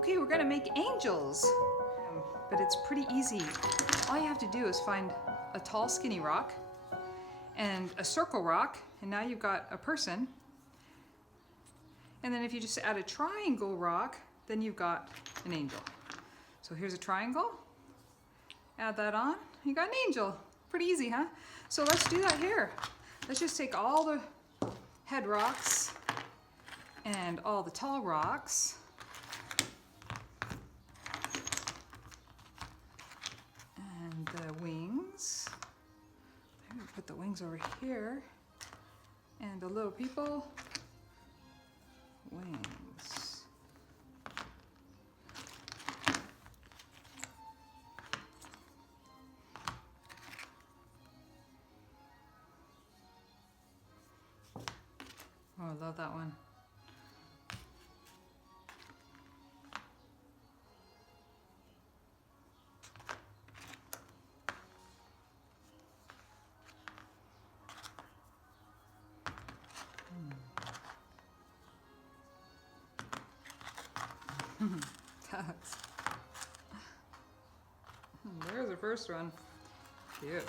Okay, we're gonna make angels, but it's pretty easy. All you have to do is find a tall, skinny rock and a circle rock, and now you've got a person. And then if you just add a triangle rock, then you've got an angel. So here's a triangle. Add that on, you got an angel. Pretty easy, huh? So let's do that here. Let's just take all the head rocks and all the tall rocks. And the wings. I'm gonna put the wings over here. And the little people, wings. Oh, I love that one. There's the first one. Cute.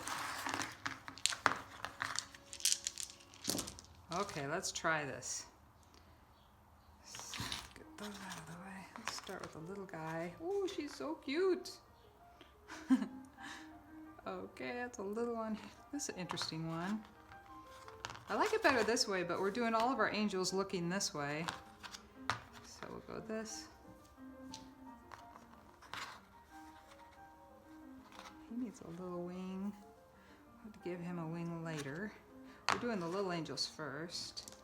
Okay, let's try this. Get those out of the way. Let's start with the little guy. Oh, she's so cute. Okay, that's a little one. This is an interesting one. I like it better this way, but we're doing all of our angels looking this way. So we'll go this. He needs a little wing. I'll have to give him a wing later. We're doing the little angels first.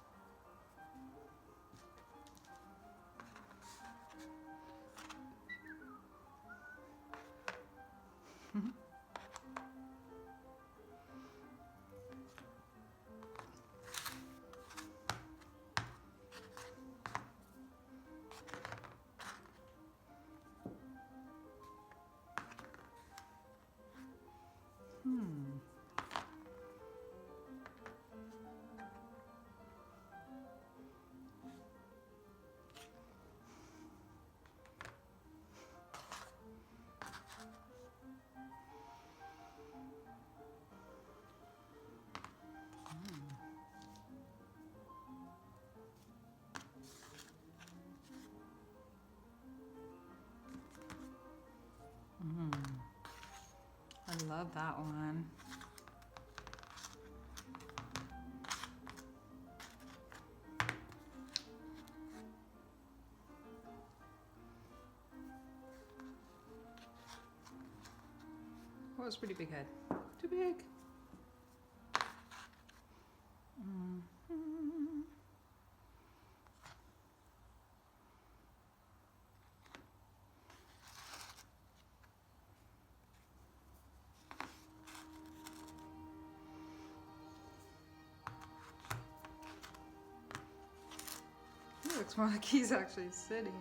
I love that one. Oh, it's a pretty big head. Too big. It looks more like he's actually sitting.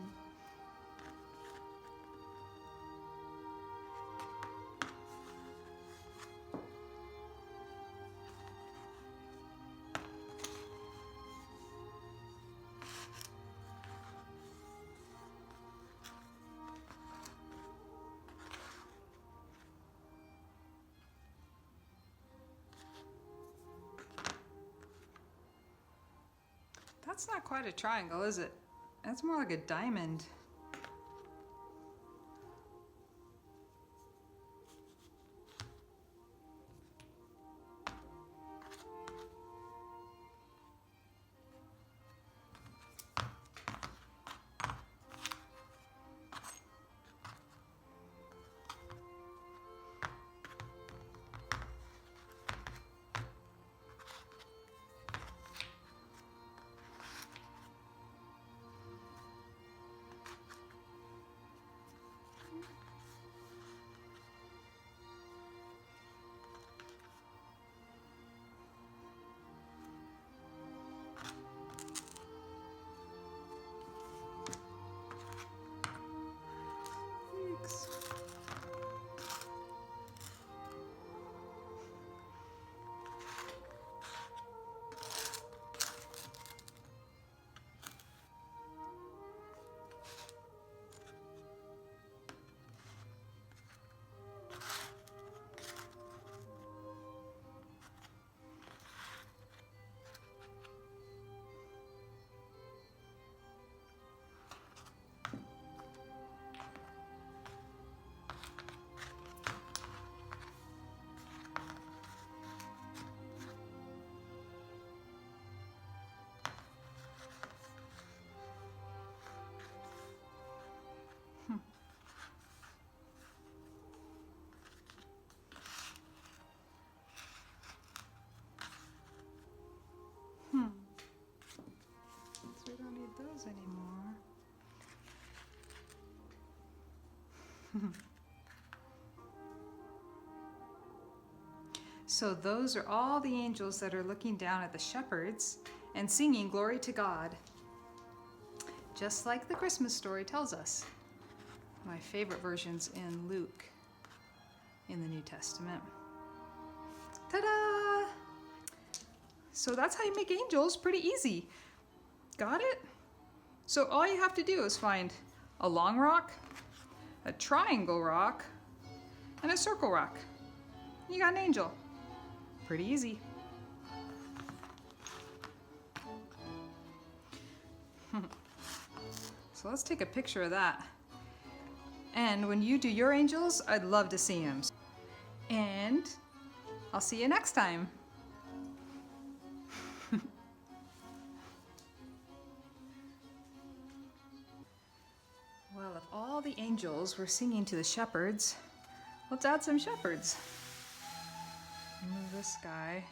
That's not quite a triangle, is it? That's more like a diamond. read those anymore. So those are all the angels that are looking down at the shepherds and singing glory to God. Just like the Christmas story tells us. My favorite version's in Luke in the New Testament. Ta-da! So that's how you make angels, pretty easy. Got it? So all you have to do is find a long rock, a triangle rock, and a circle rock. You got an angel. Pretty easy. So let's take a picture of that. And when you do your angels, I'd love to see them. And I'll see you next time. Well, if all the angels were singing to the shepherds, let's add some shepherds. Move this guy.